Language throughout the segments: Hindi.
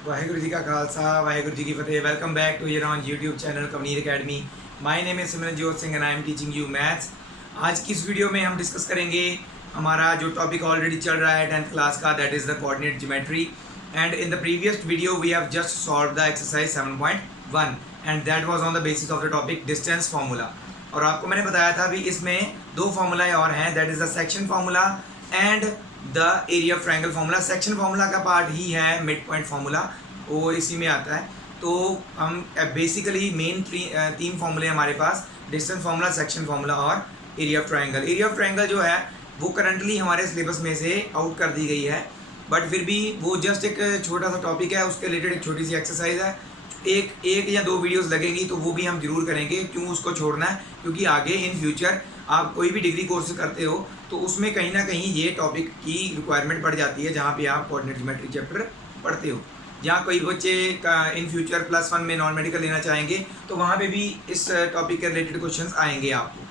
वाहेगुरु जी का खालसा वाहेगुरु जी की फतेह। Welcome back to your on YouTube channel Kavneer academy. My name is Simranjot Singh and I am teaching you maths. आज की इस वीडियो में हम डिस्कस करेंगे हमारा जो टॉपिक ऑलरेडी चल रहा है 10th क्लास का, that is the coordinate geometry. And in the previous video we have just solve the exercise 7.1 and that was on the basis of the topic distance formula. और आपको मैंने बताया था भी इसमें दो फार्मूला और हैं, that is the section formula and the area of triangle formula. Section formula का पार्ट ही है मिड पॉइंट फार्मूला, वो इसी में आता है। तो हम बेसिकली मेन तीन फार्मूले हमारे पास, डिस्टेंस फार्मूला, सेक्शन फार्मूला और area of triangle. Area of triangle जो है वो करंटली हमारे सिलेबस में से आउट कर दी गई है, बट फिर भी वो जस्ट एक छोटा सा टॉपिक है, उसके रिलेटेड एक छोटी सी एक्सरसाइज है। एक या दो वीडियोस लगेंगी तो वो भी हम जरूर करेंगे। क्यों उसको छोड़ना है? क्योंकि आगे इन फ्यूचर आप कोई भी डिग्री कोर्स करते हो तो उसमें कहीं ना कहीं ये टॉपिक की रिक्वायरमेंट पड़ जाती है, जहाँ पे आप कोऑर्डिनेट ज्योमेट्री चैप्टर पढ़ते हो। जहाँ कोई बच्चे का इन फ्यूचर +1 में नॉन मेडिकल लेना चाहेंगे तो वहाँ पे भी इस टॉपिक के रिलेटेड क्वेश्चंस आएंगे आपको,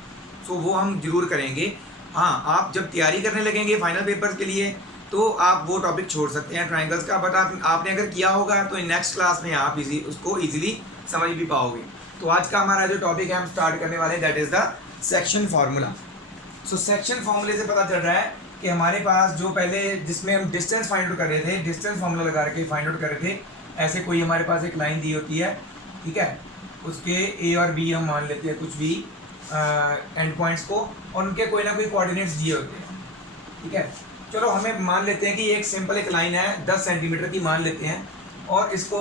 सो वो हम जरूर करेंगे। हाँ, आप जब तैयारी करने लगेंगे फाइनल पेपर्स के लिए तो आप वो टॉपिक छोड़ सकते हैं ट्रायंगल्स का, बट आपने अगर किया होगा तो नेक्स्ट क्लास में आप उसको ईजिली समझ भी पाओगे। तो आज का हमारा जो टॉपिक है हम स्टार्ट करने वाले हैं, that is the section formula. So section फार्मूले से पता चल रहा है कि हमारे पास जो पहले जिसमें हम डिस्टेंस फाइंड आउट कर रहे थे, डिस्टेंस फार्मूला लगा के फाइंड आउट कर रहे थे। ऐसे कोई हमारे पास एक लाइन दी होती है, ठीक है, उसके ए और बी हम मान लेते हैं कुछ भी एंड पॉइंट्स को, और उनके कोई ना कोई कोऑर्डिनेट्स दिए होते हैं, ठीक है। चलो हमें मान लेते हैं कि एक सिंपल एक लाइन है 10 सेंटीमीटर की मान लेते हैं, और इसको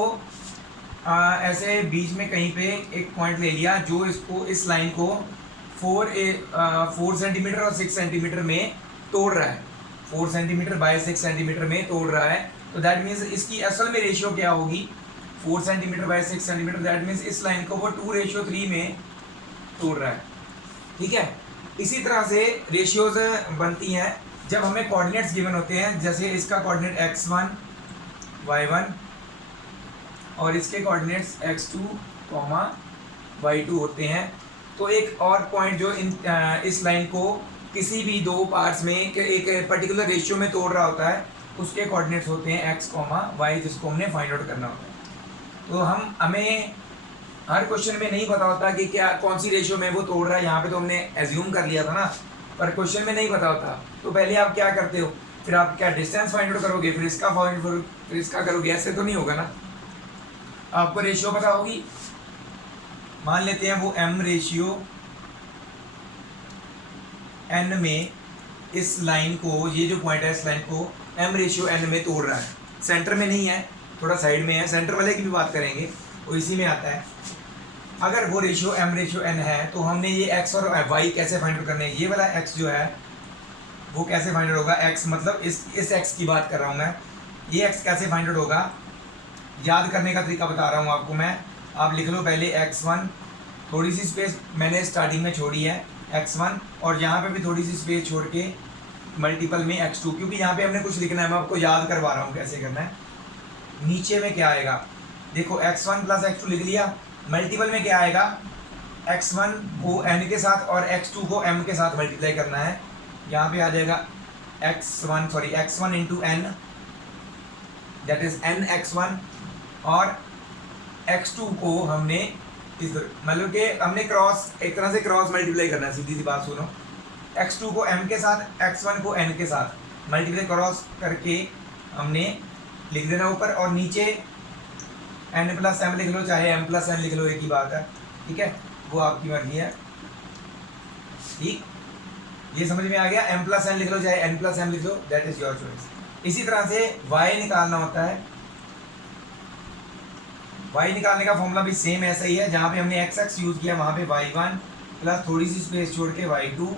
ऐसे बीच में कहीं पे एक पॉइंट ले लिया जो इसको इस लाइन को 4 सेंटीमीटर और 6 सेंटीमीटर में तोड़ रहा है। 4 सेंटीमीटर बाय 6 सेंटीमीटर में तोड़ रहा है, तो दैट मीन्स इसकी असल में रेशियो क्या होगी? 4 centimetre bye 6 centimetre, that means इस लाइन को वो 2:3 में तोड़ रहा है, ठीक है। इसी तरह से रेशियोज बनती हैं जब हमें कोऑर्डिनेट्स गिवन होते हैं, जैसे इसका कोऑर्डिनेट x1 y1 और इसके कोऑर्डिनेट्स x2 y2 होते हैं। तो एक और पॉइंट जो इस लाइन को किसी भी दो पार्ट्स में एक पर्टिकुलर रेशियो में तोड़ रहा होता है, उसके कोऑर्डिनेट्स होते हैं x, y, जिसको हमने फाइंड आउट करना होता है। तो हमें हर क्वेश्चन में नहीं पता होता कि क्या कौन सी रेशियो में वो तोड़ रहा है। यहाँ पे तो हमने एज्यूम कर लिया था ना, पर क्वेश्चन में नहीं पता होता। तो पहले आप क्या करते हो, फिर आप क्या डिस्टेंस फाइंड आउट करोगे, फिर इसका करोगे, ऐसे तो नहीं होगा ना। आपको रेशियो पता होगी, मान लेते हैं वो m रेशियो n में इस लाइन को, ये जो पॉइंट है इस लाइन को m रेशियो n में तोड़ रहा है। सेंटर में नहीं है, थोड़ा साइड में है, सेंटर वाले की भी बात करेंगे, वो इसी में आता है। अगर वो रेशियो m रेशियो n है तो हमने ये x और y कैसे फाइंड आउट करने हैं? ये वाला x जो है वो कैसे फाइंड आउट होगा? x मतलब इस x की बात कर रहा हूँ मैं, ये x कैसे फाइंड आउट होगा? याद करने का तरीका बता रहा हूँ आपको मैं। आप लिख लो पहले x1, थोड़ी सी स्पेस मैंने स्टार्टिंग में छोड़ी है x1, और यहाँ पे भी थोड़ी सी स्पेस छोड़ के मल्टीपल में x2, क्योंकि यहाँ पे हमने कुछ लिखना है, मैं आपको याद करवा रहा हूँ कैसे करना है। नीचे में क्या आएगा? देखो x1 + x2 लिख लिया, मल्टीपल में क्या आएगा? x1 को n के साथ और x2 को m के साथ मल्टीप्लाई करना है। यहाँ पे आ जाएगा x1 into n, that is n x1, और x2 को हमने इस मतलब कि हमने क्रॉस, एक तरह से क्रॉस मल्टीप्लाई करना है। सीधी सी बात सुनो, x2 को m के साथ, x1 को n के साथ मल्टीप्लाई क्रॉस करके हमने लिख देना ऊपर, और नीचे n + m लिख लो, चाहे m + n लिख लो, एक ही बात है, ठीक है, वो आपकी मर्जी है। ठीक, ये समझ में आ गया? m + n लिख लो, चाहे n + m लिख लो, दैट इज योर चॉइस। इसी तरह से y निकालना होता है। y निकालने का फॉर्मूला भी सेम ऐसा ही है, जहाँ पे हमने x यूज़ किया वहाँ पे y1 प्लस थोड़ी सी स्पेस छोड़ के y2,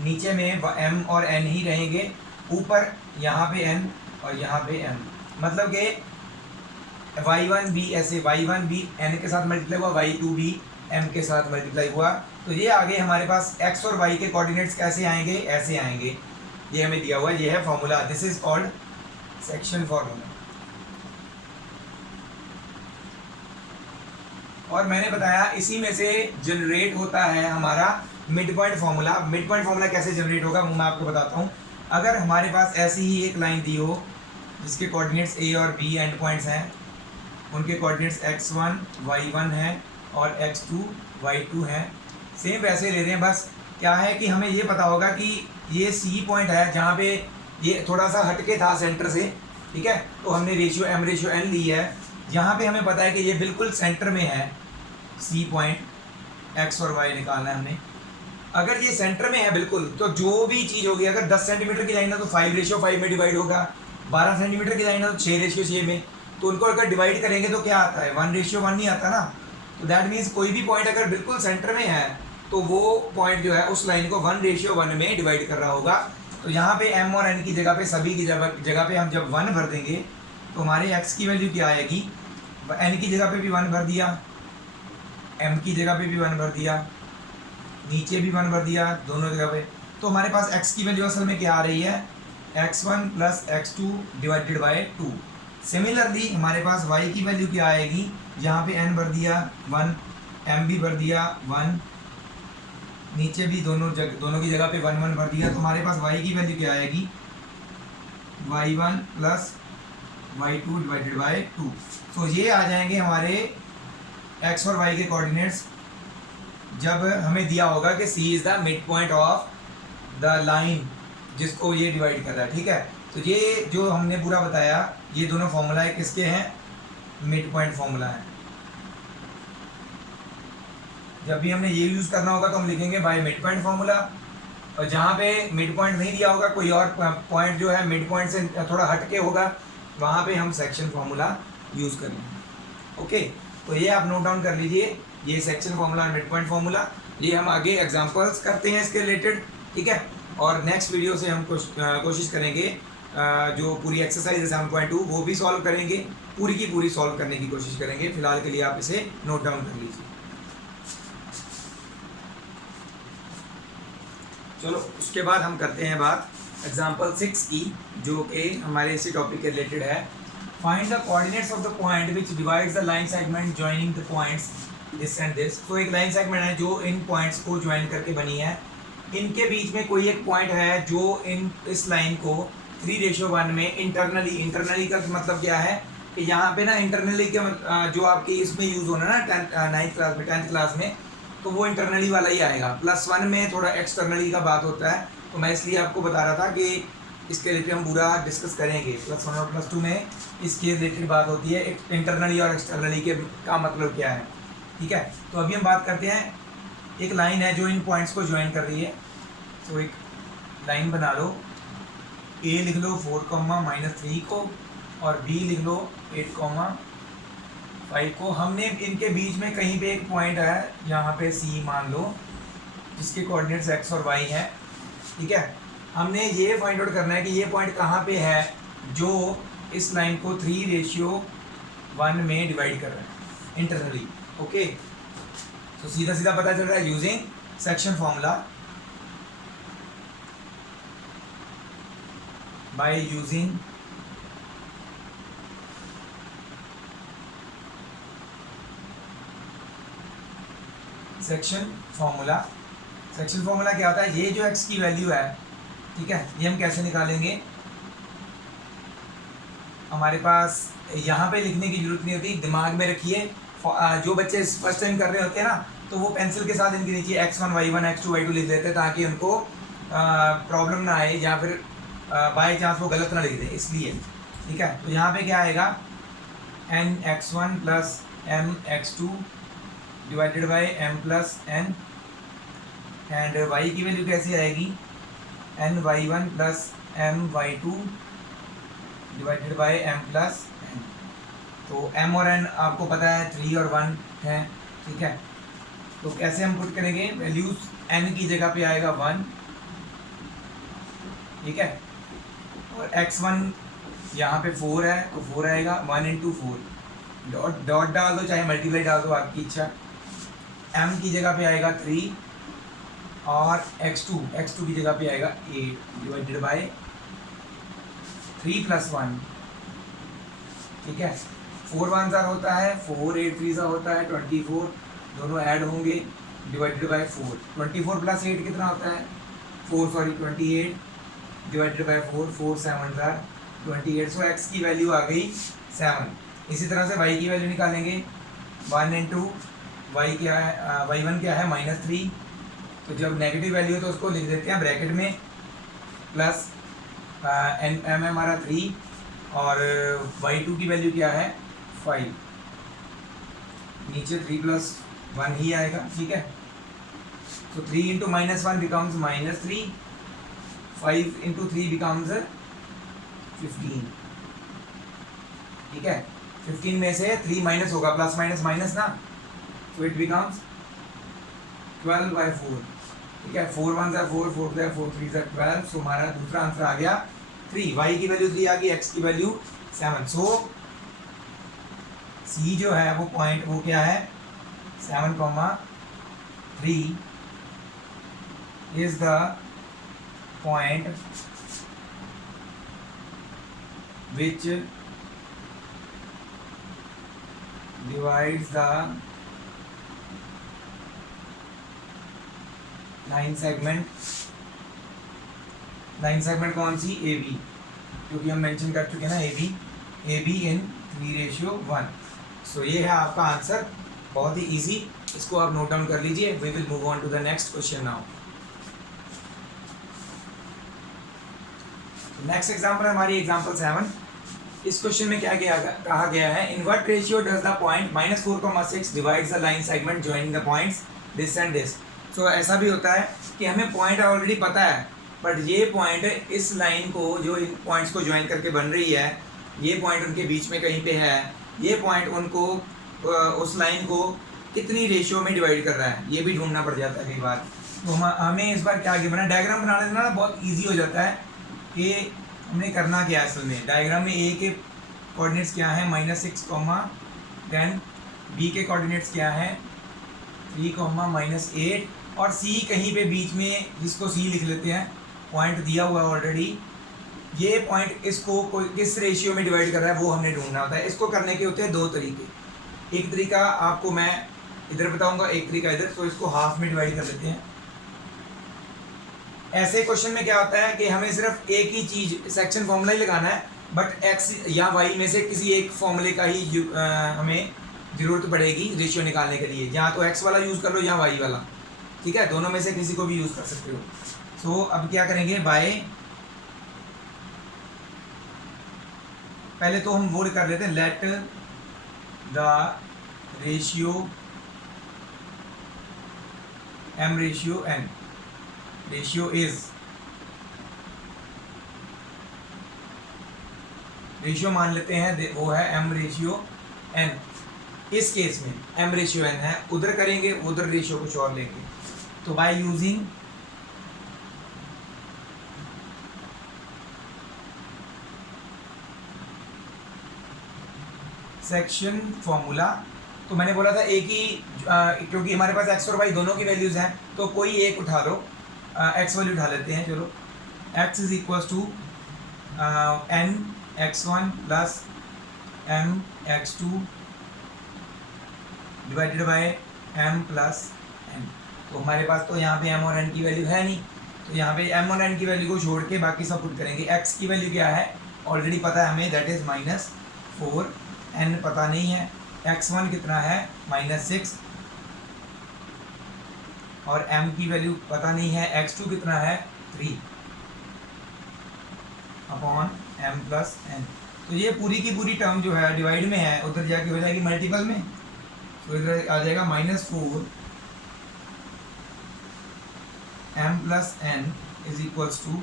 नीचे में m और n ही रहेंगे, ऊपर यहाँ पे n और यहाँ पे m, मतलब कि y1 भी ऐसे, y1 भी n के साथ मल्टीप्लाई हुआ, y2 भी m के साथ मल्टीप्लाई हुआ। तो ये आगे हमारे पास x और y के कोऑर्डिनेट्स कैसे आएंगे? ऐसे आएंगे, ये हमें दिया हुआ है, ये है formula, this is called section formula. और मैंने बताया इसी में से जनरेट होता है हमारा mid point formula. Mid point formula कैसे जनरेट होगा वो मैं आपको बताता हूँ। अगर हमारे पास ऐसी ही एक लाइन दी हो जिसके कोऑर्डिनेट्स a और b एंड पॉइंट्स हैं, उनके कोऑर्डिनेट्स x1 y1 है और x2 y2 है। सेम वैसे ले रहे हैं, बस क्या है कि हमें ये पता होगा कि ये C पॉइंट है जहाँ पे ये थोड़ा सा हटके था सेंटर से, ठीक है। तो हमने रेशियो m/n ली है। यहाँ पे हमें पता है कि ये बिल्कुल सेंटर में है C पॉइंट, x और y निकालना है हमने। अगर ये सेंटर में है बिल्कुल, तो जो भी चीज़ होगी, अगर 10 सेंटीमीटर की लाइन है तो 5/5 में डिवाइड होगा, 12 सेंटीमीटर की लाइन है तो 6/6 में। तो उनको अगर डिवाइड करेंगे तो क्या आता है, 1/1 नहीं आता ना। तो दैट मीन्स कोई भी पॉइंट अगर बिल्कुल सेंटर में है तो वो पॉइंट जो है उस लाइन को 1/1 में डिवाइड कर रहा होगा। तो यहाँ पे m और n की जगह पे, सभी की जगह पे हम जब 1 भर देंगे तो हमारे x की वैल्यू क्या आएगी, n की जगह पे भी 1 भर दिया, m की जगह पे भी 1 भर दिया, नीचे भी 1 भर दिया, दोनों जगह पे। तो हमारे पास x की वैल्यू असल में क्या आ रही है, x1 + x2 / 2। सिमिलरली हमारे पास y की वैल्यू क्या आएगी, यहाँ पे n भर दिया 1, m भी भर दिया 1, नीचे भी दोनों की जगह पे 1 भर दिया। तो हमारे पास y की वैल्यू क्या आएगी, y1 + y2 / 2। तो ये आ जाएंगे हमारे x और y के कोऑर्डिनेट्स जब हमें दिया होगा कि C is the mid point of the line जिसको ये डिवाइड कर रहा है, ठीक है। तो ये जो हमने पूरा बताया, ये दोनों फॉर्मूला है किसके हैं, मिड पॉइंट फॉर्मूला है। जब भी हमने ये यूज़ करना होगा तो हम लिखेंगे बाय मिड पॉइंट फॉर्मूला, और जहाँ पे मिड पॉइंट नहीं दिया होगा, कोई और पॉइंट जो है मिड पॉइंट से थोड़ा हट के होगा, वहाँ पे हम सेक्शन फॉर्मूला यूज़ करेंगे। ओके, तो ये आप नोट डाउन कर लीजिए, ये सेक्शन फॉर्मूला और मिड पॉइंट फॉर्मूला। ये हम आगे एग्जांपल्स करते हैं इसके रिलेटेड, ठीक है। और नेक्स्ट वीडियो से हम कोशिश करेंगे जो पूरी एक्सरसाइज है 7.2 वो भी सॉल्व करेंगे, पूरी की पूरी सॉल्व करने की कोशिश करेंगे। फिलहाल के लिए आप इसे नोट डाउन कर लीजिए। चलो उसके बाद हम करते हैं बात एग्जाम्पल 6 की, जो कि हमारे इसी टॉपिक के रिलेटेड है। Find the coordinates of the point which divides the line segment joining the points this and this. तो एक लाइन सेगमेंट है जो इन पॉइंट्स को ज्वाइन करके बनी है, इनके बीच में कोई एक पॉइंट है जो इस लाइन को 3/1 में इंटरनली का मतलब क्या है कि यहाँ पे ना इंटरनली के जो आपकी इसमें यूज़ होना ना 10th क्लास में, तो वो इंटरनली वाला ही आएगा। +1 में थोड़ा एक्सटर्नली का बात होता है, तो मैं इसलिए आपको बता रहा था कि इसके रिलेटेड हम पूरा डिस्कस करेंगे। +1 और +2 में इसके रिलेटेड बात होती है, इंटरनली और एक्सटर्नली के का मतलब क्या है, ठीक है। तो अभी हम बात करते हैं, एक लाइन है जो इन पॉइंट्स को ज्वाइन कर रही है। तो एक लाइन बना लो, A लिख लो 4, -3 को, और B लिख लो 8, 5 को। हमने इनके बीच में कहीं पे एक पॉइंट है, यहाँ पे C मान लो, जिसके कोऑर्डिनेट्स x और y हैं, ठीक है। हमने ये फाइंड आउट करना है कि ये पॉइंट कहाँ पे है जो इस लाइन को 3/1 में डिवाइड कर रहा है इंटरनली। ओके, तो सीधा सीधा पता चल रहा है using section formula, by using section formula. Section formula क्या होता है, ये जो x की वैल्यू है, ठीक है, ये हम कैसे निकालेंगे। हमारे पास यहाँ पे लिखने की जरूरत नहीं होती, दिमाग में रखिए। जो बच्चे फर्स्ट टाइम कर रहे होते हैं ना, तो वो पेंसिल के साथ इनके नीचे x1 y1 x2 y2 लिख देते हैं, ताकि उनको प्रॉब्लम ना आए, या फिर बाय चांस वो गलत ना लिख दें, इसलिए, ठीक है। तो यहाँ पे क्या आएगा, n(x1 + m(x2) / m + n, and y की वैल्यू कैसी आएगी, n(y1 + m(y2) / m + n। तो m और n आपको पता है 3 और 1 है, ठीक है। तो कैसे हम पुट करेंगे वैल्यूज, n की जगह पे आएगा 1, ठीक है, और x1 यहाँ पे 4 है तो 4 आएगा, 1 × 4, डॉट डाल दो चाहे मल्टीप्लाई डाल दो, आपकी इच्छा। m की जगह पे आएगा 3, और x2 की जगह पे आएगा 8 / 3 + 1, ठीक है। 4 1 होता है 4, 8 3 होता है 24, दोनों ऐड होंगे डिवाइडेड बाय 4। 24 + 8 कितना होता है, 28 डिवाइडेड बाय 4, 4 7 28। सो x की वैल्यू आ गई 7। इसी तरह से y की वैल्यू निकालेंगे, 1 इंटू वाई क्या है, y1 क्या है -3। तो जब नेगेटिव वैल्यू है तो उसको लिख देते हैं ब्रैकेट में, प्लस एम है हमारा 3 और y2 की वैल्यू क्या है 5, नीचे 3 + 1 ही आएगा, ठीक है। तो 3 इंटू -1 बिकम्स -3, 5 इंटू 3 बिकम्स 15, ठीक है। 15 में से 3 माइनस होगा, प्लस माइनस माइनस ना, तो इट बिकम्स 12/4, ठीक है। 4 1 4, 4 4 3 12। सो हमारा दूसरा आंसर आ गया 3, y की वैल्यू 3 आ गई, x की वैल्यू 7। सो c जो है वो पॉइंट वो क्या है 7,3 is the point which divides the line segment कौन सी, ए बी, क्योंकि हम मेंशन कर चुके हैं ना ए बी इन 3:1। सो ये है आपका आंसर, बहुत ही इजी, इसको आप नोट डाउन कर लीजिए। We will move on to the next question now. Next example है हमारी एग्जांपल 7। इस क्वेश्चन में क्या कहा गया है, in what ratio does the point -4,6 divides the line segment joining the points this and this. तो ऐसा भी होता है कि हमें पॉइंट ऑलरेडी पता है, बट ये पॉइंट इस लाइन को, जो इन पॉइंट्स को ज्वाइन करके बन रही है, ये पॉइंट उनके बीच में कहीं पे है, ये पॉइंट उनको उस लाइन को कितनी रेशियो में डिवाइड कर रहा है, ये भी ढूंढना पड़ जाता है कई बार। तो हमें इस बार क्या आगे बना, डायग्राम बनाने देना बहुत ईजी हो जाता है कि हमने करना क्या है। असल में डायग्राम में ए के कोऑर्डिनेट्स क्या हैं -6, देन बी के कोऑर्डिनेट्स क्या हैं 3, -8, और सी कहीं पे बीच में, जिसको सी लिख लेते हैं, पॉइंट दिया हुआ है ऑलरेडी। ये पॉइंट इसको कोई किस रेशियो में डिवाइड कर रहा है वो हमने ढूंढना होता है। इसको करने के होते हैं दो तरीके, एक तरीका आपको मैं इधर बताऊंगा, एक तरीका इधर। तो इसको हाफ में डिवाइड कर लेते हैं। ऐसे क्वेश्चन में क्या होता है कि हमें सिर्फ एक ही चीज़ सेक्शन फॉर्मूला ही लगाना है, बट एक्स या वाई में से किसी एक फॉर्मूले का ही हमें ज़रूरत पड़ेगी रेशियो निकालने के लिए। या तो एक्स वाला यूज़ कर लो या वाई वाला, ठीक है, दोनों में से किसी को भी यूज़ कर सकते हो। सो अब क्या करेंगे, बाय पहले तो हम वो कर लेते हैं, let the ratio m ratio n, ratio is, ratio मान लेते हैं वो है m रेशियो n। इस केस में m रेशियो n है, उधर करेंगे उधर रेशियो कुछ और लेंगे। तो बाय यूजिंग सेक्शन फॉर्मूला, तो मैंने बोला था एक ही, क्योंकि हमारे पास x और y दोनों की वैल्यूज़ हैं, तो कोई एक उठा लो, x वैल्यू उठा लेते हैं। चलो, x is equals to n x1 plus m x2 divided by m plus n। तो हमारे पास तो यहाँ पे m और n की वैल्यू है नहीं, तो यहाँ पे m और n की वैल्यू को छोड़ के बाकी सब पुट करेंगे। x की वैल्यू क्या है ऑलरेडी पता है हमें, दैट इज़ -4, n पता नहीं है, x1 कितना है -6, और m की वैल्यू पता नहीं है, x2 कितना है 3 अपॉन m प्लस n। तो ये पूरी की पूरी टर्म जो है डिवाइड में है, उधर जाके हो जाएगी मल्टीपल में, तो इधर आ जाएगा -4 m plus n is equals to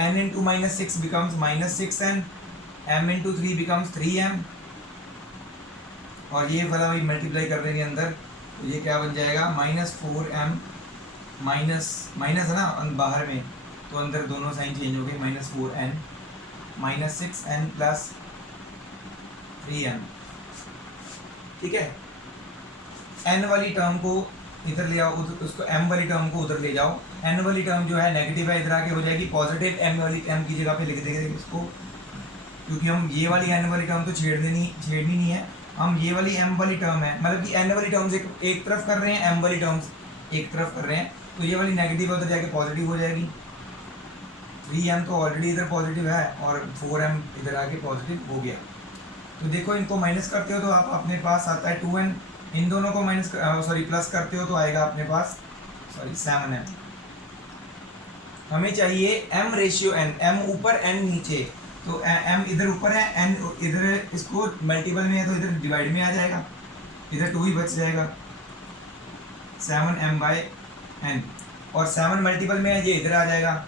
n into -6 becomes -6n, m into 3 becomes 3m, और ये वाला वही मल्टीप्लाई कर देंगे अंदर, तो ये क्या बन जाएगा -4m माइनस माइनस है ना बाहर में, तो अंदर दोनों साइन चेंज हो गए, -4n -6n प्लस 3m, ठीक है। n वाली टर्म को इधर ले आओ, उसको m वाली टर्म को उधर ले जाओ। n वाली टर्म जो है नेगेटिव है, इधर आके हो जाएगी पॉजिटिव, m वाली m की जगह पे लिख देंगे इसको, क्योंकि हम ये वाली n वाली टर्म तो छेड़नी नहीं है, हम ये वाली m वाली टर्म है, मतलब कि n वाली टर्म्स एक तरफ कर रहे हैं, m वाली टर्म्स एक तरफ कर रहे हैं, तो ये वाली नेगेटिव उधर जाके पॉजिटिव हो जाएगी। 3m तो ऑलरेडी इधर पॉजिटिव है और 4m इधर आके पॉजिटिव हो गया। तो देखो इनको माइनस करते हो तो आप अपने पास आता है 2n, इन दोनों को माइनस प्लस करते हो तो आएगा अपने पास 7m। हमें चाहिए m रेशियो n, m ऊपर n नीचे, तो m इधर ऊपर है, n इधर, इसको मल्टीपल में है तो इधर डिवाइड में आ जाएगा, इधर 2 ही बच जाएगा, 7m/n, और 7 मल्टीपल में है ये इधर आ जाएगा,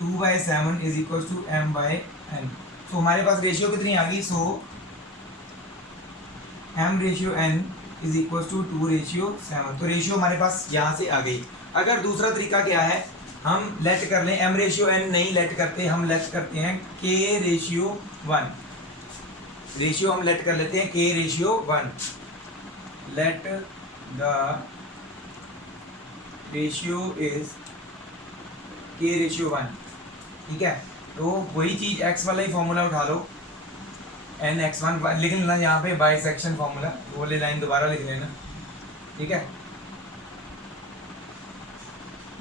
2/7 इज इक्वल टू m/n। तो हमारे पास रेशियो कितनी आ गई, so m ratio n is equal to 2/7। तो रेशियो हमारे पास यहाँ से आ गई। अगर दूसरा तरीका क्या है, हम लेट कर लें, m रेशियो n नहीं लेट करते, हम लेट करते हैं k रेशियो 1, रेशियो हम लेट कर लेते हैं k ratio 1, let the ratio is k ratio 1, ठीक है। तो वही चीज़ x वाला ही फॉर्मूला उठा लो, n(x1) लिख लेना यहाँ पे बाइसेक्शन फॉर्मूला, वो वाली लाइन दोबारा लिख लेना, ठीक है।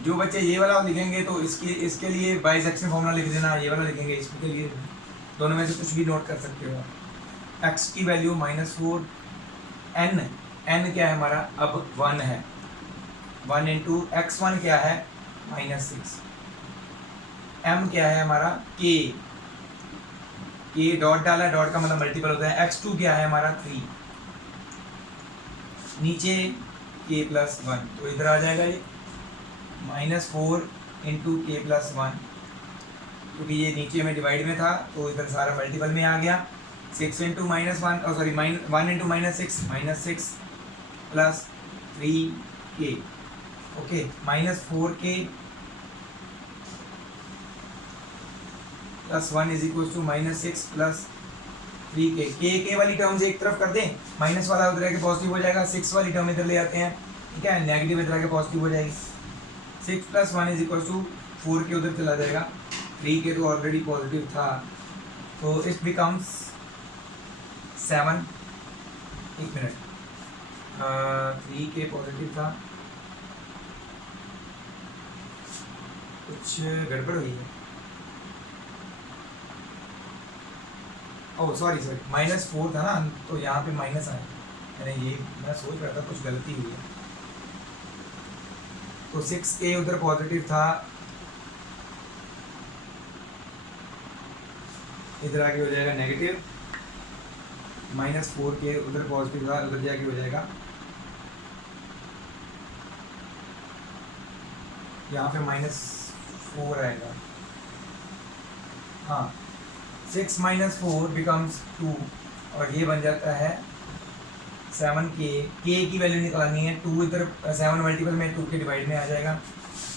जो बच्चे ये वाला लिखेंगे तो इसके लिए बाइसेक्शन फॉर्मूला लिख देना, ये वाला लिखेंगे इसके लिए, दोनों में से कुछ भी नोट कर सकते हो आप। x की वैल्यू -4, n क्या है हमारा, अब 1 है, 1 इंटू x1 क्या है -6, m क्या है हमारा k डॉट डाला, डॉट का मतलब मल्टीपल होता है, x2 क्या है हमारा 3, नीचे k+1, तो इधर आ जाएगा ये -4 इंटू k+1, क्योंकि ये नीचे में डिवाइड में था तो इधर सारा मल्टीपल में आ गया, 6 into -1 sorry 1 into -6 plus 3k, okay, -4k plus 1 is equal to -6 plus 3k। K वाली टर्म्स एक तरफ कर दें, माइनस वाला उधर आके पॉजिटिव हो जाएगा, 6 वाली टर्म इधर ले आते हैं, ठीक है, नेगेटिव इधर आके पॉजिटिव हो जाएगी, 6 + 1 इज इक्वल टू 4k उधर चला जाएगा, 3k तो ऑलरेडी पॉजिटिव था, तो इट बिकम्स 7, एक मिनट, 3k पॉजिटिव था, कुछ गड़बड़ हुई है, ओह सॉरी -4 था ना, तो यहाँ पे माइनस आया, मैंने ये मैं सोच रहा था कुछ गलती हुई है, तो 6k उधर पॉजिटिव था, इधर आके हो जाएगा नेगेटिव, -4k उधर पॉजिटिव था, उधर जाके हो जाएगा, यहाँ पे -4 आएगा, हाँ 6 - 4 बिकम्स 2, और ये बन जाता है 7k, k की वैल्यू निकालनी है, 2 इधर 7 मल्टीपल में 2 के डिवाइड में आ जाएगा,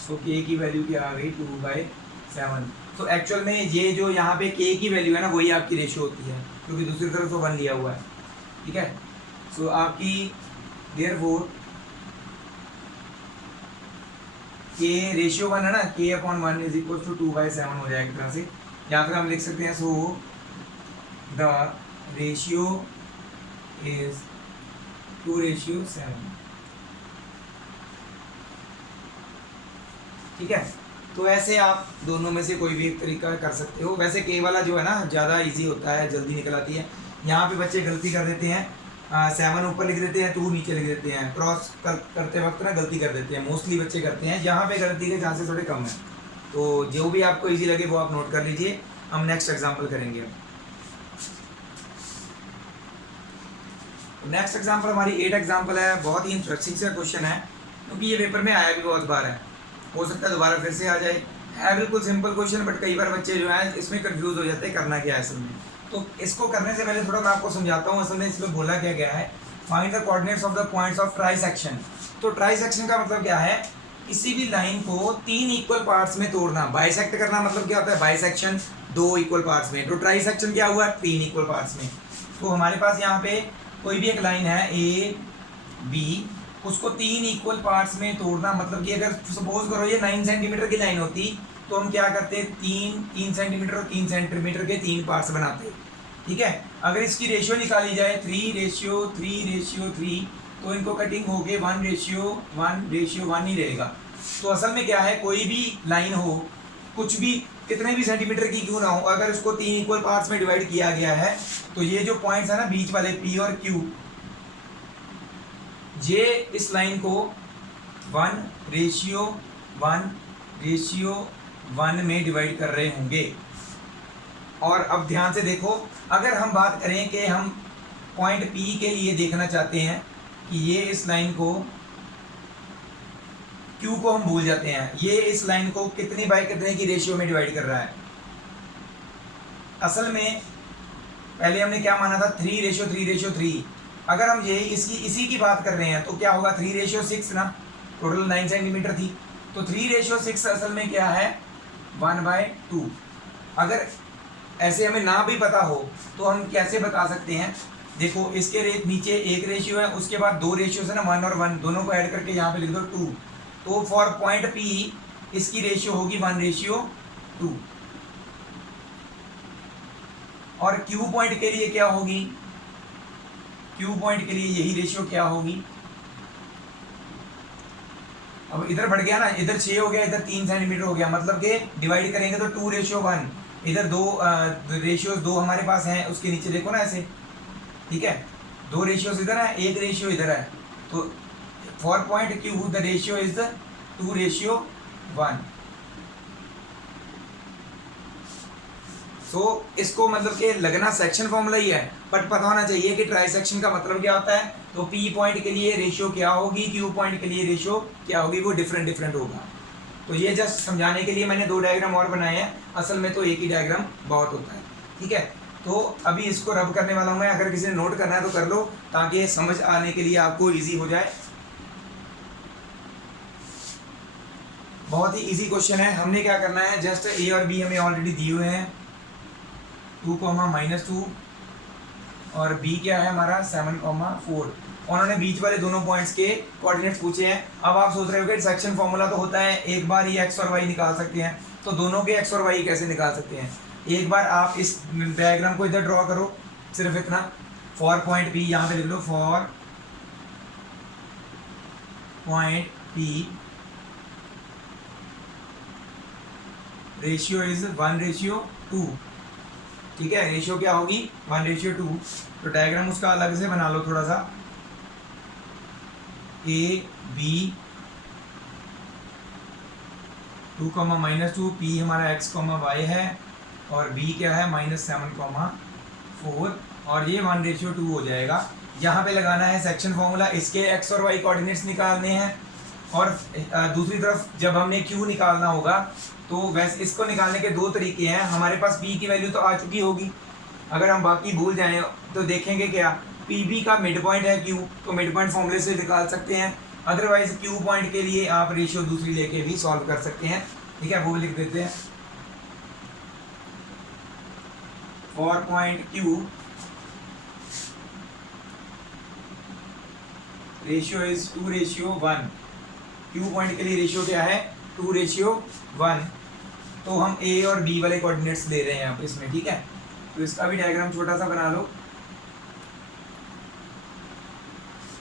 तो k की वैल्यू क्या आ गई 2/7। तो एक्चुअल में ये जो यहाँ पे k की वैल्यू है ना, वही आपकी रेशियो होती है, क्योंकि दूसरी तरफ तो 1 लिया हुआ है, ठीक है। सो आपकी देयरफॉर k रेशियो 1 है ना, k/1 इज इक्वल टू 2/7 हो जाएगा एक तरह से, या फिर हम लिख सकते हैं, सो द रेशियो इज 2/7, ठीक है। तो ऐसे आप दोनों में से कोई भी एक तरीका कर सकते हो। वैसे के वाला जो है ना ज़्यादा इजी होता है, जल्दी निकल आती है। यहाँ पे बच्चे गलती कर देते हैं, 7 ऊपर लिख देते हैं, 2 नीचे लिख देते हैं, क्रॉस करते वक्त ना गलती कर देते हैं, मोस्टली बच्चे करते हैं। यहाँ पे गलती के चांसेस थोड़े कम हैं, तो जो भी आपको इजी लगे वो आप नोट कर लीजिए। हम नेक्स्ट एग्जाम्पल करेंगे। अब नेक्स्ट एग्जाम्पल हमारी 8 एग्जाम्पल है, बहुत ही इंटरेस्टिंग सा क्वेश्चन है, क्योंकि ये पेपर में आया भी बहुत बार है, हो सकता है दोबारा फिर से आ जाए। है बिल्कुल सिंपल क्वेश्चन, बट कई बार बच्चे जो हैं इसमें कंफ्यूज हो जाते हैं करना क्या है असल में। तो इसको करने से पहले थोड़ा मैं आपको समझाता हूँ असल में इसमें बोला क्या गया है। Find the coordinates of the points of try section. तो ट्राई सेक्शन का मतलब क्या है, किसी भी लाइन को 3 इक्वल पार्ट्स में तोड़ना। बाइसेक्ट करना मतलब क्या होता है, बाइसेक्शन 2 इक्वल पार्ट्स में। तो ट्राई सेक्शन क्या हुआ, 3 इक्वल पार्ट्स में। तो हमारे पास यहाँ पे कोई भी एक लाइन है ए बी, उसको 3 इक्वल पार्ट्स में तोड़ना मतलब कि अगर सपोज करो ये 9 सेंटीमीटर की लाइन होती तो हम क्या करते, 3 सेंटीमीटर और 3 सेंटीमीटर के 3 पार्ट्स बनाते, ठीक है। अगर इसकी रेशियो निकाली जाए 3:3:3, तो इनको कटिंग होके 1:1:1 ही रहेगा। तो असल में क्या है, कोई भी लाइन हो कुछ भी कितने भी सेंटीमीटर की क्यों ना हो, अगर इसको 3 इक्वल पार्ट्स में डिवाइड किया गया है तो ये जो पॉइंट्स है ना बीच वाले P और Q, ये इस लाइन को 1:1:1 में डिवाइड कर रहे होंगे। और अब ध्यान से देखो, अगर हम बात करें कि हम पॉइंट P के लिए देखना चाहते हैं कि ये इस लाइन को Q को हम भूल जाते हैं, ये इस लाइन को कितनी बाई कितने की रेशियो में डिवाइड कर रहा है। असल में पहले हमने क्या माना था, 3:3:3। अगर हम ये इसी की बात कर रहे हैं तो क्या होगा, 3:6 ना, टोटल 9 सेंटीमीटर थी, तो 3:6 असल में क्या है, 1/2। अगर ऐसे हमें ना भी पता हो तो हम कैसे बता सकते हैं, देखो इसके नीचे एक रेशियो है, उसके बाद 2 रेशियोज है ना, 1 और 1 दोनों को ऐड करके यहाँ पे लिख दो 2। तो फॉर पॉइंट P इसकी रेशियो होगी 1:2। और Q पॉइंट के लिए क्या होगी, Q पॉइंट के लिए यही रेशियो क्या होगी, अब इधर बढ़ गया ना, इधर 6 हो गया, इधर 3 सेंटीमीटर हो गया, मतलब कि डिवाइड करेंगे तो 2:1। इधर 2 रेशियोज 2 हमारे पास हैं, उसके नीचे देखो ना ऐसे, ठीक है, 2 रेशियोज इधर है, 1 रेशियो इधर है, तो for point Q the ratio is 2:1। तो इसको मतलब कि लगना सेक्शन फॉर्मूला ही है, बट पता होना चाहिए कि ट्राई सेक्शन का मतलब क्या होता है। तो P पॉइंट के लिए रेशियो क्या होगी, Q पॉइंट के लिए रेशियो क्या होगी, वो डिफरेंट होगा। तो ये जस्ट समझाने के लिए मैंने 2 डायग्राम और बनाए हैं, असल में तो एक ही डायग्राम बहुत होता है, ठीक है। तो अभी इसको रब करने वाला हूँ मैं, अगर किसी ने नोट करना है तो कर लो, ताकि समझ आने के लिए आपको ईजी हो जाए। बहुत ही ईजी क्वेश्चन है। हमने क्या करना है, जस्ट A और B हमें ऑलरेडी दिए हुए हैं, 2,-2 और B क्या है हमारा 7,4। उन्होंने बीच वाले दोनों पॉइंट्स के कोऑर्डिनेट्स पूछे हैं। अब आप सोच रहे हो कि सेक्शन फॉर्मूला तो होता है, एक बार ही x और y निकाल सकते हैं, तो दोनों के x और y कैसे निकाल सकते हैं। एक बार आप इस डायग्राम को इधर ड्रॉ करो, सिर्फ इतना, फॉर पॉइंट P यहाँ पे लिख लो, for point P ratio is 1:2, ठीक है, रेशियो क्या होगी 1:2। तो डायग्राम उसका अलग से बना लो थोड़ा सा, A B 2,-2, P हमारा x, y है, और B क्या है -7,4, और ये 1:2 हो जाएगा। यहाँ पे लगाना है सेक्शन फॉर्मूला, इसके x और y कोऑर्डिनेट्स निकालने हैं, और दूसरी तरफ जब हमने Q निकालना होगा तो वैसे इसको निकालने के 2 तरीके हैं। हमारे पास P की वैल्यू तो आ चुकी होगी, अगर हम बाकी भूल जाएं तो देखेंगे क्या, PB का मिड पॉइंट है Q, तो मिड पॉइंट फॉर्मूले से निकाल सकते हैं। अदरवाइज Q पॉइंट के लिए आप रेशियो दूसरी लेके भी सॉल्व कर सकते हैं, ठीक है, वो भी लिख देते हैं। For point Q ratio is 2:1। Q point के लिए रेशियो क्या है 2:1। तो हम A और B वाले कोऑर्डिनेट्स ले रहे हैं यहाँ पे इसमें, ठीक है। तो इसका भी डायग्राम छोटा सा बना लो।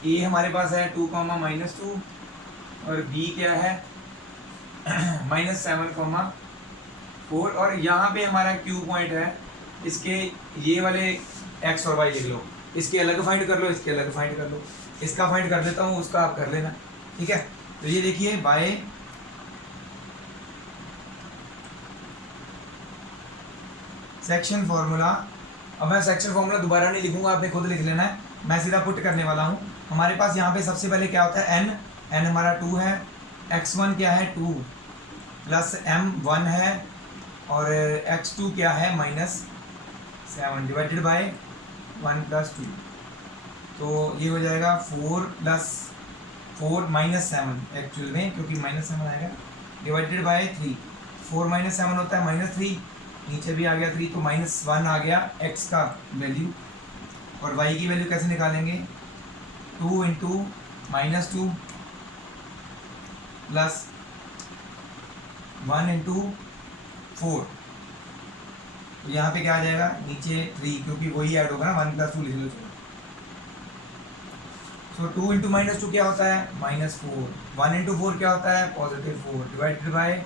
A हमारे पास है 2,-2 और B क्या है -7,4, और यहाँ पे हमारा Q पॉइंट है, इसके ये वाले x और y लिख लो, इसके अलग फाइंड कर लो, इसके अलग फाइंड कर लो, इसका फाइंड कर देता हूँ, उसका आप कर लेना, ठीक है। तो ये देखिए बाय सेक्शन फार्मूला, अब मैं सेक्शन फार्मूला दोबारा नहीं लिखूंगा, आपने खुद लिख लेना है, मैं सीधा पुट करने वाला हूँ। हमारे पास यहाँ पे सबसे पहले क्या होता है n हमारा 2 है, x1 क्या है 2 प्लस m 1 है, और x2 क्या है -7 डिवाइडेड बाय 1 + 2, तो ये हो जाएगा 4 + 4 -7 एक्चुअल में, क्योंकि -7 आएगा, डिवाइडेड बाय 3। 4 - 7 होता है -3, नीचे भी आ गया 3, तो -1 आ गया x का वैल्यू। और y की वैल्यू कैसे निकालेंगे, 2 × -2 प्लस 1 × 4, तो यहाँ पे क्या आ जाएगा नीचे 3, क्योंकि वही ऐड होगा ना, 1 + 2 लिख लो। सो 2 × -2 क्या होता है -4, 1 × 4 क्या होता है +4 divided by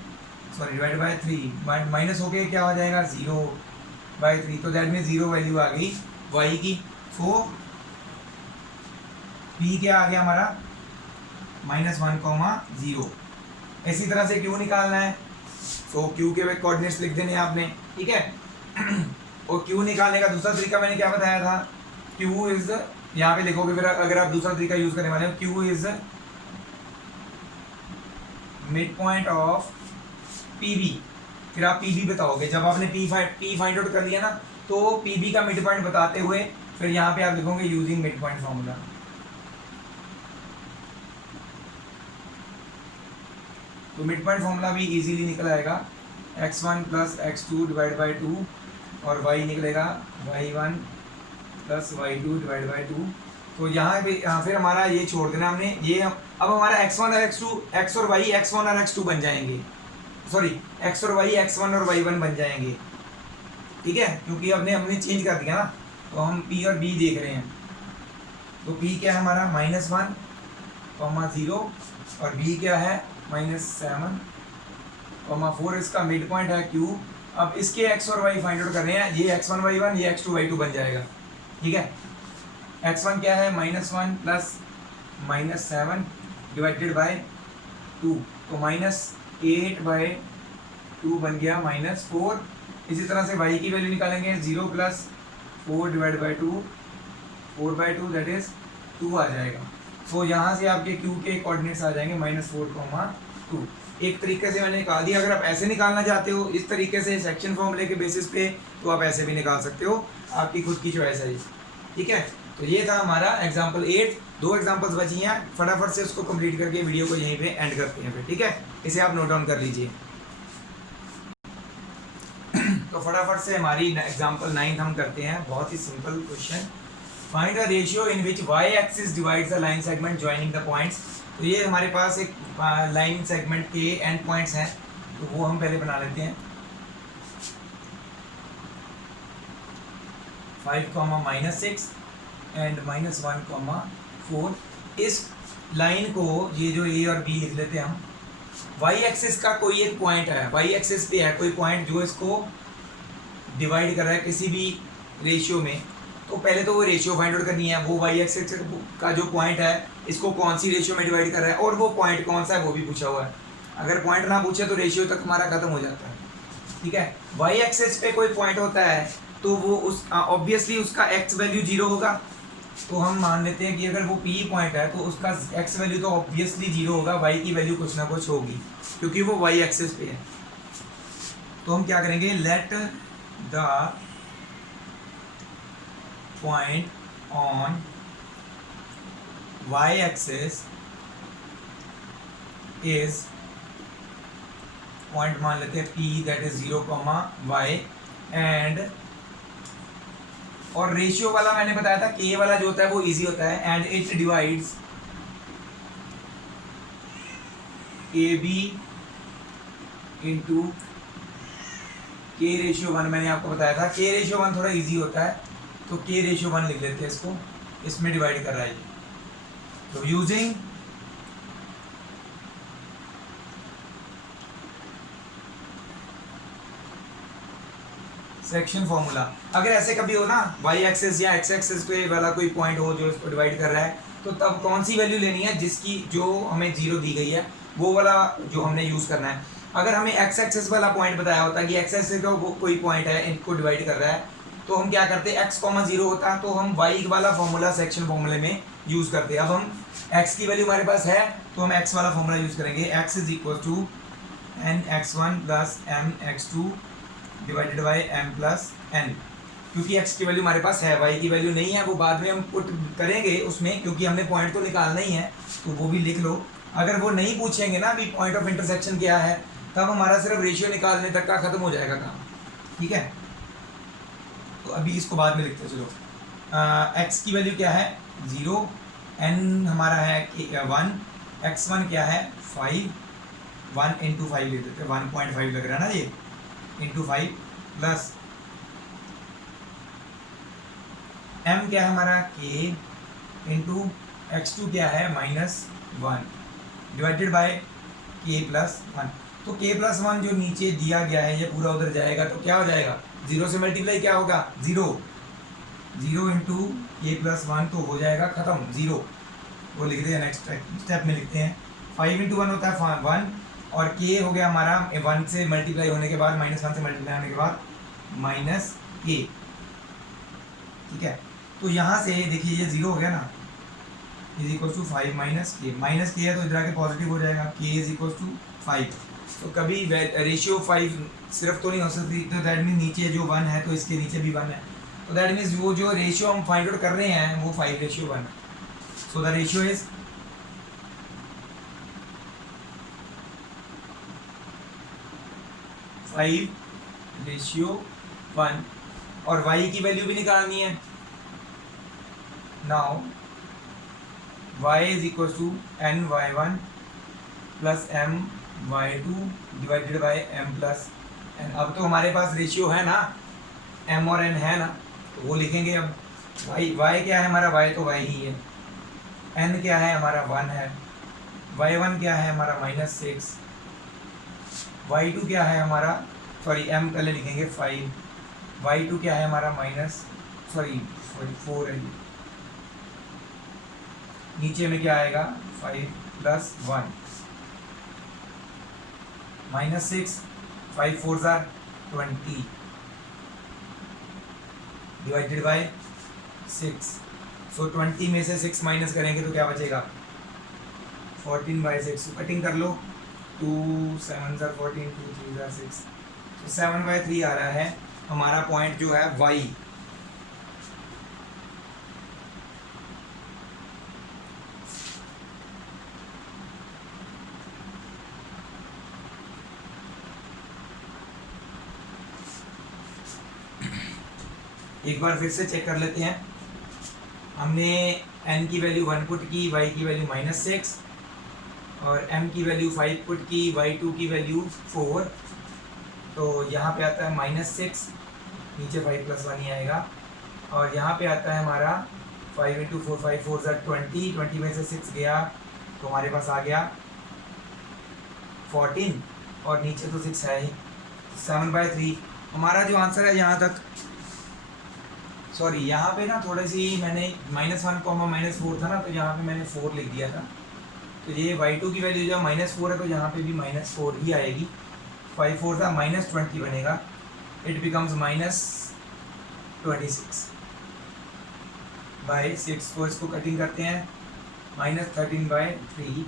sorry divide by 3 minus होके क्या हो जाएगा 0/3, तो दैट मीन 0 वैल्यू आ गई y की। सो p क्या आ गया हमारा -1,0। इसी तरह से q निकालना है, तो q के कोऑर्डिनेट्स लिख देने आपने, ठीक है। और q निकालने का दूसरा तरीका मैंने क्या बताया था, q इज, यहाँ पे लिखोगे फिर अगर आप दूसरा तरीका यूज करने वाले हो, q is mid point of pb। फिर आप pb बताओगे, जब आपने p फाइंड आउट कर लिया ना, तो pb का मिड पॉइंट बताते हुए फिर यहाँ पे आप लिखोगे यूजिंग मिड पॉइंट फॉर्मूला। तो मिड पॉइंट फॉर्मूला भी इजीली निकल आएगा, x1 + x2 डिवाइड बाई 2 और y निकलेगा y1 + y2 डिवाइड बाई 2। तो यहाँ पे फिर हमारा ये छोड़ देना हमने, ये अब हमारा x1 और x2, x और y x1 और x2 बन जाएंगे, सॉरी x और y x1 और y1 बन जाएंगे, ठीक है, क्योंकि हमने चेंज कर दिया ना, तो हम p और b देख रहे हैं। तो p क्या है हमारा -1,0 और b क्या है -7,4। इसका मिड पॉइंट है q। अब इसके x और y फाइंड आउट कर रहे हैं, ये x1 y1 ये x2 y2 बन जाएगा, ठीक है। x1 क्या है -1 + -7 डिवाइडेड बाय 2, तो -8/2 बन गया -4। इसी तरह से y की वैल्यू निकालेंगे, 0 + 4 डिवाइड बाई 2, 4/2 दैट इज 2 आ जाएगा। तो यहाँ से आपके q के कोऑर्डिनेट्स आ जाएंगे -4,2। एक तरीके से मैंने निकाल दिया। अगर आप ऐसे निकालना चाहते हो इस तरीके से सेक्शन फॉर्मूले के बेसिस पे, तो आप ऐसे भी निकाल सकते हो, आपकी खुद की चॉइस है, ठीक है। तो ये था हमारा एग्जाम्पल 8। 2 एग्जाम्पल्स बची हैं, फटाफट से उसको कंप्लीट करके वीडियो को यहीं पे एंड करते हैं फिर, ठीक है। इसे आप नोट डाउन कर लीजिए। तो फटाफट से हमारी एग्जाम्पल 9 हम करते हैं, बहुत ही simple question. Find a ratio in which y axis divides the line segment joining the points. तो ये हमारे पास एक लाइन सेगमेंट के एंड पॉइंट्स हैं, तो वो हम पहले बना लेते हैं। 5,-6 एंड -1,4। इस लाइन को, ये जो a और b लिख लेते हैं हम। y एक्सिस का कोई एक पॉइंट है, y एक्सिस पे है कोई पॉइंट जो इसको डिवाइड कर रहा है किसी भी रेशियो में। तो पहले तो वो रेशियो फाइंड आउट करनी है, वो y एक्सिस का जो पॉइंट है इसको कौन सी रेशियो में डिवाइड कर रहा है, और वो पॉइंट कौन सा है वो भी पूछा हुआ है। अगर पॉइंट ना पूछे तो रेशियो तक हमारा खत्म हो जाता है, ठीक है। y एक्सिस पे कोई पॉइंट होता है तो वो उस ऑब्वियसली उसका x वैल्यू 0 होगा। तो हम मान लेते हैं कि अगर वो p पॉइंट है तो उसका x वैल्यू तो ऑब्वियसली 0 होगा, y की वैल्यू कुछ ना कुछ होगी क्योंकि वो y एक्सिस पे है। तो हम क्या करेंगे, let the point on y axis is, point मान लेते हैं p that is 0, y and, और रेशियो वाला मैंने बताया था k वाला जो होता है वो इजी होता है, and it divides ab into k/1। मैंने आपको बताया था k/1 थोड़ा इजी होता है, तो k/1 लिख लेते हैं इसको, इसमें डिवाइड कर रहा है। तो यूजिंग सेक्शन फॉर्मूला, अगर ऐसे कभी हो ना y एक्सिस या x एक्सिस पे वाला कोई पॉइंट हो जो इसको डिवाइड कर रहा है, तो तब कौन सी वैल्यू लेनी है जिसकी जो हमें 0 दी गई है, वो वाला जो हमने यूज़ करना है। अगर हमें x एक्सिस वाला पॉइंट बताया होता है कि x एक्सिस का कोई पॉइंट है इनको डिवाइड कर रहा है, तो हम क्या करते हैं, x, 0 होता है तो हम y वाला फॉर्मूला सेक्शन फॉर्मूले में यूज़ करते हैं। अब हम x की वैल्यू हमारे पास है तो हम x वाला फॉर्मूला यूज़ करेंगे, x is equal to nx1 + mx2 divided by m + n, क्योंकि x की वैल्यू हमारे पास है, y की वैल्यू नहीं है, वो बाद में हम पुट करेंगे उसमें, क्योंकि हमने पॉइंट तो निकालना ही है, तो वो भी लिख लो। अगर वो नहीं पूछेंगे ना अभी पॉइंट ऑफ इंटरसेक्शन क्या है, तब हमारा सिर्फ रेशियो निकालने तक का खत्म हो जाएगा काम, ठीक है। तो अभी इसको बाद में लिखते हैं, चलो। x की वैल्यू क्या है 0, n हमारा है 1, x1 क्या है 5, 1 × 5 लिख देते हैं, 1.5 लग रहा है ना ये, इंटू 5 प्लस m क्या है हमारा k इंटू x2 क्या है -1 डिवाइडेड बाय k + 1। तो k+1 जो नीचे दिया गया है ये पूरा उधर जाएगा, तो क्या हो जाएगा, 0 से मल्टीप्लाई क्या होगा, 0 इंटू k+1 तो हो जाएगा ख़त्म 0। वो लिख दें, नेक्स्ट स्टेप में लिखते हैं 5 इंटू 1 होता है 1, और k हो गया हमारा 1 से मल्टीप्लाई होने के बाद, -1 से मल्टीप्लाई होने के बाद -k, ठीक है। तो यहाँ से देखिए ये 0 हो गया ना, is equal to 5 minus k है तो इधर आके पॉजिटिव हो जाएगा, k इज इक्वल टू 5। तो कभी रेशियो 5 सिर्फ तो नहीं हो सकती, तो दैट मीन नीचे जो 1 है तो इसके नीचे भी 1 है, तो दैट मीन्स वो जो रेशियो हम फाइंड आउट कर रहे हैं वो 5:1 है। सो द रेशियो इज 5:1, और y की वैल्यू भी निकालनी है। Now y is equal to ny1 plus my2 divided by m plus n। अब तो हमारे पास रेशियो है ना, m और n है ना, तो वो लिखेंगे। अब y क्या है हमारा, y तो y ही है, n क्या है हमारा 1 है, y1 क्या है हमारा -6, y2 क्या है हमारा, सॉरी m पहले लिखेंगे 5, y2 क्या है हमारा 4 है, नीचे में क्या आएगा 5 + 1 -6, 5 4 20 डिवाइडेड बाय 6। सो 20 में से 6 माइनस करेंगे तो क्या बचेगा, 14/6। कटिंग कर लो, 2 7 14, 2 3 6, तो 7/3 आ रहा है हमारा पॉइंट जो है y। एक बार फिर से चेक कर लेते हैं। हमने n की वैल्यू 1 पुट की, y की वैल्यू -6, और m की वैल्यू 5 पुट की, y2 की वैल्यू 4। तो यहाँ पे आता है -6, नीचे 5 + 1 ही आएगा, और यहाँ पे आता है हमारा 5 × 4 5 4 20, 20 में से 6 गया तो हमारे पास आ गया 14, और नीचे तो 6 है ही, 7/3 हमारा जो आंसर है यहाँ तक। सॉरी, यहाँ पे ना थोड़ी सी मैंने -1, -4 था ना, तो यहाँ पे मैंने 4 लिख दिया था, तो ये y2 की वैल्यू जब -4 है तो यहाँ पे भी -4 ही आएगी। 5 4 था -20 बनेगा, इट बिकम्स -26/6। तो इसको कटिंग करते हैं, -13/3,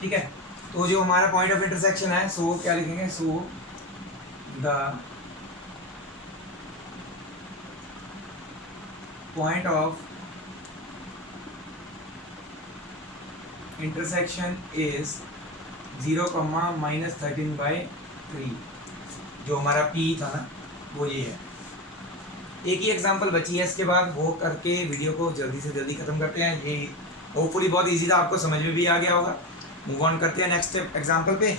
ठीक है। तो जो हमारा पॉइंट ऑफ इंटरसेक्शन है, सो क्या लिखेंगे, so the point of intersection is 0, -13/3। जो हमारा P था ना वो ये है। एक ही एग्जांपल बची है, इसके बाद वो करके वीडियो को जल्दी से जल्दी ख़त्म करते हैं। ये होपफुली बहुत इजी था, आपको समझ में भी आ गया होगा। मूव ऑन करते हैं नेक्स्ट एग्जांपल पे।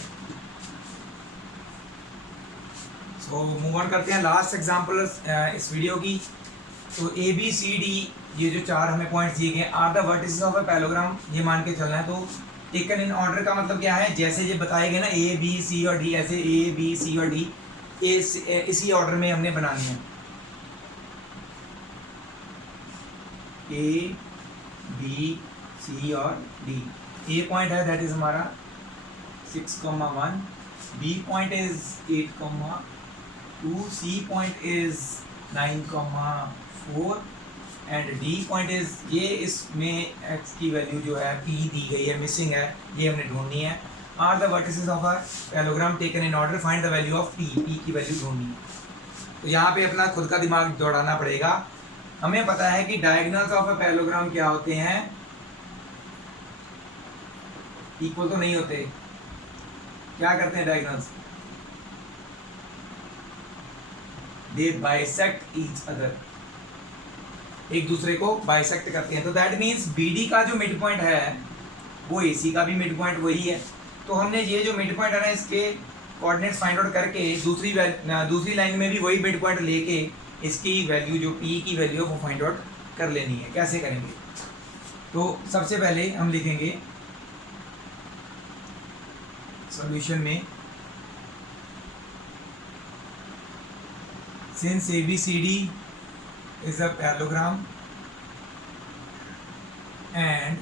सो मूव ऑन करते हैं लास्ट एग्जांपल इस वीडियो की। तो ABCD ये जो 4 हमें पॉइंट्स दिए गए are the vertices of a parallelogram, ये मान के चलना है। तो टेकन इन ऑर्डर का मतलब क्या है, जैसे ये बताए गए ना A B C और D, ऐसे A B C और D इसी ऑर्डर में हमने बनानी है। A B C और D। A पॉइंट है दैट इज हमारा 6,1, B point is 8,2, C point is 9,4 and D point is, ये इसमें x की वैल्यू जो है P दी गई है, मिसिंग है, ये हमने ढूंढनी है। Are the vertices of a parallelogram taken in order, find the value of P की वैल्यू ढूंढनी है। तो यहाँ पे अपना खुद का दिमाग दौड़ाना पड़ेगा। हमें पता है कि डायगोनल्स ऑफ अ पैलोग्राम क्या होते हैं, इक्वल तो नहीं होते। क्या करते हैं डायगोनल्स, दे बाइसेक्ट ईच अदर, एक दूसरे को बाइसेक्ट करते हैं। तो दैट मीन्स BD का जो मिड पॉइंट है वो AC का भी मिड पॉइंट वही है। तो हमने ये जो मिड पॉइंट है ना, इसके कोऑर्डिनेट्स फाइंड आउट करके दूसरी लाइन में भी वही मिड पॉइंट लेके इसकी वैल्यू जो P की वैल्यू है वो फाइंड आउट कर लेनी है। कैसे करेंगे, तो सबसे पहले हम लिखेंगे सॉल्यूशन में since ABCD is a parallelogram and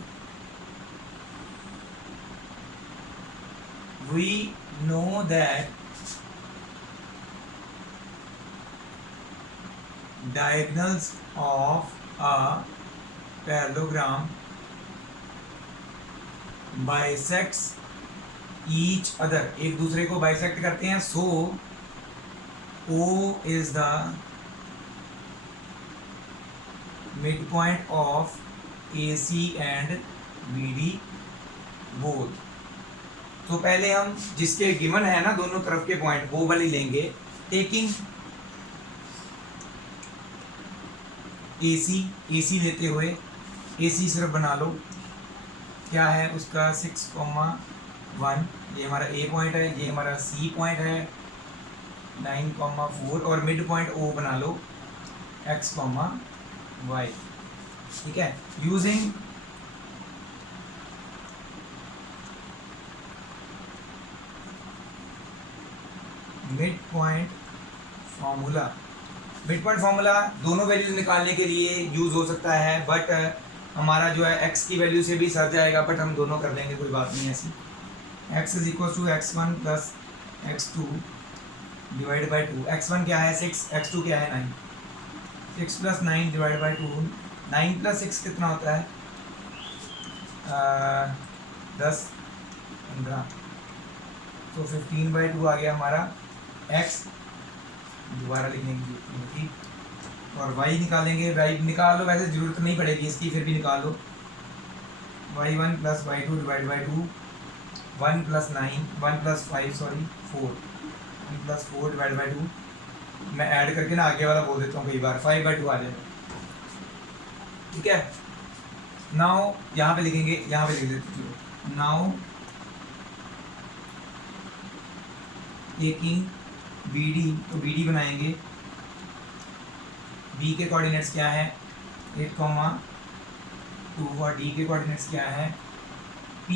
we know that diagonals of a parallelogram bisects each other, एक दूसरे को बाइसेक्ट करते हैं. सो O is the midpoint of AC and BD both. तो पहले हम जिसके गिवन है ना दोनों तरफ के पॉइंट वो वाली लेंगे. टेकिंग AC लेते हुए AC सिर्फ बना लो. क्या है उसका 6,1, ये हमारा A पॉइंट है, ये हमारा C पॉइंट है 9,4 और मिड पॉइंट O बना लो X, Y. ठीक है. यूजिंग मिड पॉइंट फार्मूला दोनों वैल्यूज निकालने के लिए यूज हो सकता है, बट हमारा जो है x की वैल्यू से भी सर जाएगा, बट हम दोनों कर लेंगे, कोई बात नहीं ऐसी. x is equal to x1 plus x2 divide by 2. x1 क्या है 6, x2 क्या है 9. 6 प्लस 9 डिवाइड बाई 2. 9 प्लस 6 कितना होता है 10, 15. तो 15/2 आ गया हमारा x. दोबारा लिखने की जरूरत नहीं. और y निकालेंगे. y निकाल लो, वैसे ज़रूरत नहीं पड़ेगी इसकी, फिर भी निकाल लो. y1 plus y2 divide by 2. 1 plus 9, 1 plus 5 sorry 4, 1 plus 4 divide by 2. मैं ऐड करके ना आगे वाला बोल देता हूँ कई बार. 5/2 आ जाएगा. ठीक है. नाउ यहाँ पे लिखेंगे, यहाँ पे लिख देते हैं. नाउ टेकिंग BD, तो BD बनाएंगे. B के कोऑर्डिनेट्स क्या है 8,2 और D के कोऑर्डिनेट्स क्या है P,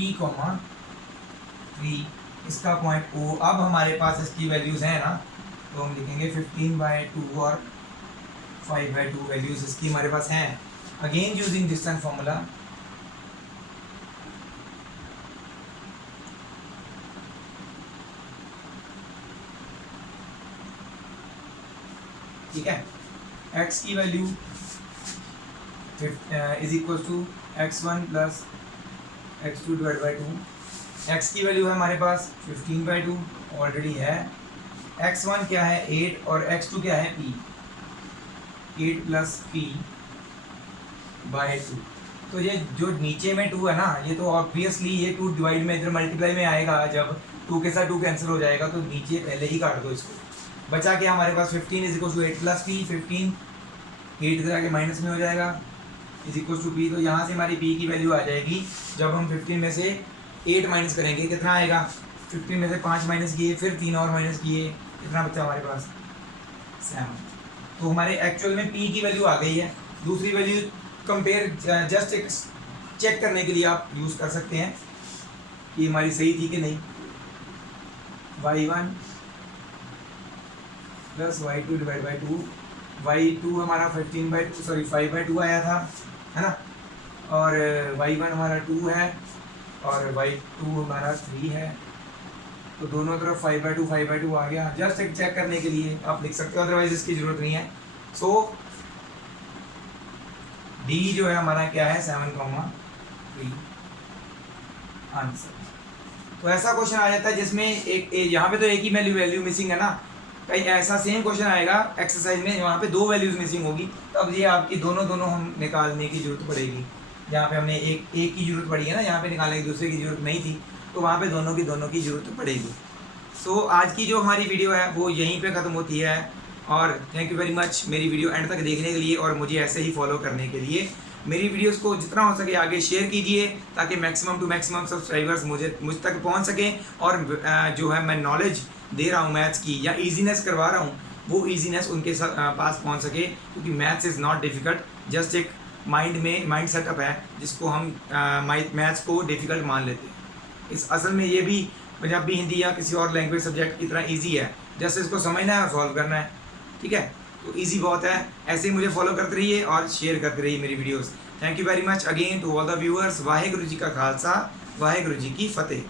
3. इसका पॉइंट O. अब हमारे पास इसकी वैल्यूज़ हैं ना, तो हम लिखेंगे 15/2 और 5/2 वैल्यूज़ इसकी हमारे पास हैं. Again using distance formula. ठीक है. x की value is equal to x1 plus x2 divide by 2. x की वैल्यू है हमारे पास 15/2 ऑलरेडी है. x1 क्या है 8 और x2 क्या है p. 8 plus p by 2. तो ये जो नीचे में 2 है ना, ये तो ऑब्वियसली ये 2 डिवाइड में इधर मल्टीप्लाई में आएगा. जब 2 के साथ 2 कैंसिल हो जाएगा तो नीचे पहले ही काट दो इसको. बचा के हमारे पास 15 is equal to 8 plus P. 15 8 इधर आके माइनस में हो जाएगा इज इक्वल टू पी. तो यहाँ से हमारी पी की वैल्यू आ जाएगी. जब हम 15 में से 8 माइनस करेंगे कितना आएगा. 15 में से 5 माइनस किए, फिर 3 और माइनस किए, कितना बचा हमारे पास 7. तो हमारे एक्चुअल में पी की वैल्यू आ गई है. दूसरी वैल्यू कंपेयर जस्ट एक चेक करने के लिए आप यूज़ कर सकते हैं कि हमारी सही थी कि नहीं. y1 plus y2 divide by 2. y2 हमारा 5/2 आया था, है ना. और y1 हमारा 2 है और y2 हमारा 3 है. तो दोनों तरफ 5/2 आ गया. जस्ट एक चेक करने के लिए आप लिख सकते हो, अदरवाइज इसकी ज़रूरत नहीं है. सो D जो है हमारा क्या है 7,3 आंसर. तो ऐसा क्वेश्चन आ जाता है जिसमें एक यहाँ पे तो एक ही वैल्यू मिसिंग है ना. कहीं ऐसा सेम क्वेश्चन आएगा एक्सरसाइज में, वहाँ पे 2 वैल्यूज़ मिसिंग होगी. तो अब ये आपकी दोनों हम निकालने की ज़रूरत पड़ेगी. यहाँ पे हमने एक की ज़रूरत पड़ी है ना, यहाँ पे निकालने की दूसरे की ज़रूरत नहीं थी, तो वहाँ पे दोनों की ज़रूरत पड़ेगी. सो आज की जो हमारी वीडियो है वो यहीं पे ख़त्म होती है. और थैंक यू वेरी मच मेरी वीडियो एंड तक देखने के लिए और मुझे ऐसे ही फॉलो करने के लिए. मेरी वीडियोस को जितना हो सके आगे शेयर कीजिए ताकि मैक्सिमम टू मैक्सिमम सब्सक्राइबर्स मुझ तक पहुंच सकें. और जो है मैं नॉलेज दे रहा हूं मैथ्स की या इजीनेस करवा रहा हूं, वो इजीनेस उनके पास पहुंच सके. क्योंकि maths is not difficult, just एक माइंड सेटअप है जिसको हम मैथ्स को डिफ़िकल्ट मान लेते हैं. इस असल में ये भी पंजाबी, हिंदी या किसी और लैंग्वेज सब्जेक्ट की तरह ईजी है, जैसे इसको समझना है और सॉल्व करना है। ठीक है, तो ईजी बहुत है। ऐसे ही मुझे फॉलो करते रहिए और शेयर करते रहिए मेरी videos. Thank you very much again to all the viewers. Waheguru ji का खालसा, वाहेगुरु जी की फतेह।